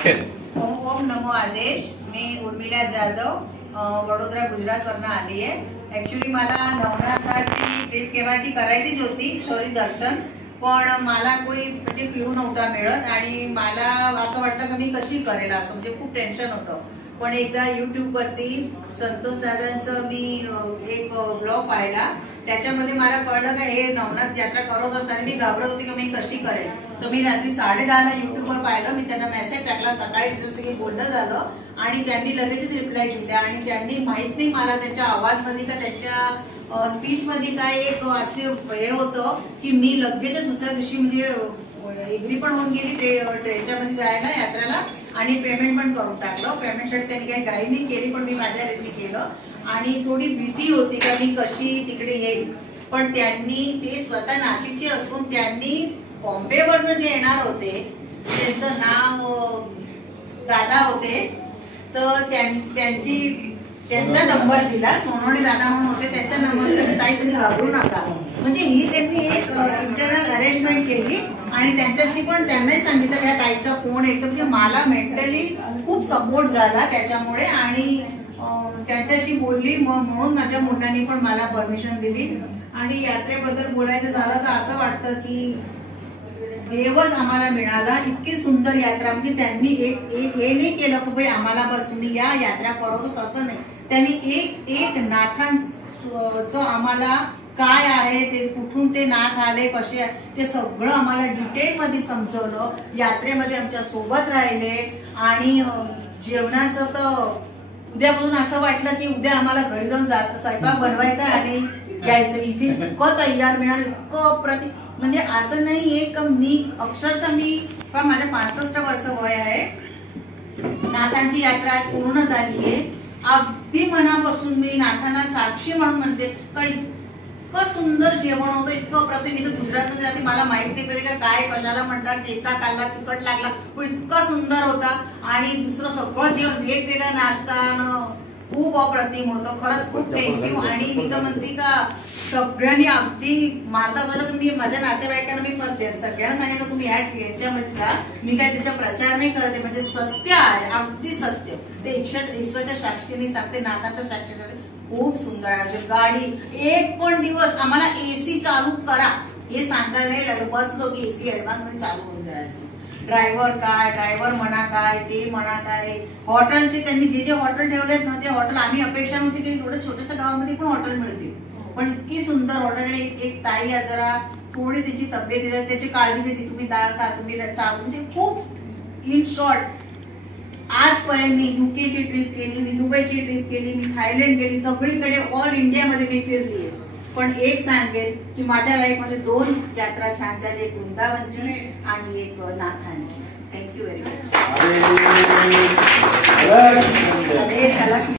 ओम ओम नमो आदेश। मी उर्मिला जाधव वडोदरा गुजरात वरनं आली आहे। ऍक्च्युली मला नवनाथाची ट्रिप केव्हाची करायचीच होती, शौर्य दर्शन, पण मला कोई म्हणजे क्लू नव्हता मिळत आणि मला असं वाटलं की मी कशी करेल, असं म्हणजे खूप टेन्शन होतं। पण एकदा YouTube वरती संतोष दादांचं मी एक ब्लॉग पाहिला, त्याच्यामध्ये मला कळलं की हे नवनाथ यात्रा करत होता आणि मी घाबरत होती की मी कशी करेल। तर मी रात्री 10:30ला YouTube वर पाहिलं, मी त्यांना मेसेज टाकला, सकाळी जसं की बोलणं झालं आणि त्यांनी लगेचच रिप्लाय दिला आणि त्यांनी माहित नाही मला त्याच्या आवाजमध्ये का त्याच्या स्पीच मध्ये काय एक असे हे होतं की मी लगेच दुसऱ्या दिवशी म्हणजे एग्री पण होऊन गेली ट्रेनच्या मध्ये जायला यात्रेला आणि पेमेंट पण करून टाकलं। पेमेंटसाठी त्यांनी काही घाई नाही केली, पण मी माझ्या रीतीने केलं आणि थोडी भीती होती का मी कशी तिकडे येईल, पण त्यांनी ते स्वतः नाशिकचे असून त्यांनी बॉम्बेवरनं जे येणार होते त्यांचं नाव दादा होते, तर त्यांचा नंबर दिला, सोनवणे दादा म्हणून होते, त्यांचा नंबर दिला, ताई तुम्ही घाबरू नका, म्हणजे ही त्यांनी एक इंटरनल अरेंजमेंट केली आणि त्यांच्याशी पण त्यांनाही सांगितलं या ताईचा फोन येतो, म्हणजे मला मेंटली खूप सपोर्ट झाला त्याच्यामुळे आणि त्यांच्याशी बोलली, म्हणून माझ्या मुलांनी पण मला परमिशन दिली। आणि यात्रेबद्दल बोलायचं झालं तर असं वाटतं की देवच आम्हाला मिळाला, इतकी सुंदर यात्रा, म्हणजे त्यांनी एक हे नाही केलं की भाई आम्हाला बस तुम्ही या यात्रा करतो, तसं नाही, त्यांनी एक नाथांचं आम्हाला काय आहे ते, कुठून ते नाथ आले, कसे ते सगळं आम्हाला डिटेल मध्ये समजवलं, यात्रेमध्ये आमच्या सोबत राहिले आणि जेवणाचं तर उद्यापासून असं वाटलं की उद्या आम्हाला घरी जाऊन स्वयंपाक बनवायचा आणि घ्यायचं। इथे इतकं तयार मिळालं, इतकं म्हणजे असं नाहीये का मी अक्षरशः मी माझ्या 65 वर्ष वय आहे, नाथांची यात्रा पूर्ण झाली आहे, अगदी मनापासून मी नाथांना साक्षी म्हणून म्हणते का इतकं सुंदर जेवण होतं, इतकं अप्रतिम। मी तर गुजरातमध्ये जाते, मला माहित नाही का काय कशाला म्हणतात, ठेचा खाल्ला, तिखट लागला, पण इतका सुंदर होता आणि दुसरं सगळं जेवण वेगवेगळा नाश्ता खूप अप्रतिम होतं, खरंच खूप थँक्यू। आणि मी तर म्हणते का सगळ्यांनी अगदी माता झालं, मी माझ्या नातेवाईकांना मी सगळ्यांना सांगितलं तुम्ही याच्यामध्ये जा, मी काय त्याचा प्रचार नाही करते, म्हणजे सत्य आहे, अगदी सत्य, ते ईश्वराच्या साक्षीने सांगते, नाथाच्या साक्षी सांगते, खूप सुंदर आहे। गाडी एक पण दिवस आम्हाला एसी चालू करा हे सांगायला नाही बसलो की एसी ऍडव्हान्स मध्ये चालू होऊन जायचं। ड्रायव्हर म्हणा काय, ते म्हणा काय, हॉटेलचे त्यांनी जे हॉटेल ठेवलेत ना, ते हॉटेल आम्ही अपेक्षा नव्हती की एवढ्या छोट्याशा गावामध्ये पण हॉटेल मिळतील, पण इतकी सुंदर हॉटेल। एक ताई जरा थोडी त्याची तब्येत त्याची काळजी घेतली, तुम्ही डाळ खा, तुम्ही चालू, म्हणजे खूप इन शॉर्ट आजपर्यंत मी UK ची ट्रिप केली, मी दुबईची ट्रिप केली, मी थायलंड गेली, सगळीकडे ऑल इंडियामध्ये मी फिरली आहे, पण एक सांगेल की माझ्या लाईफ मध्ये 2 यात्रा छान झाली, एक वृंदावनची आणि एक नाथांची। Thank you very much.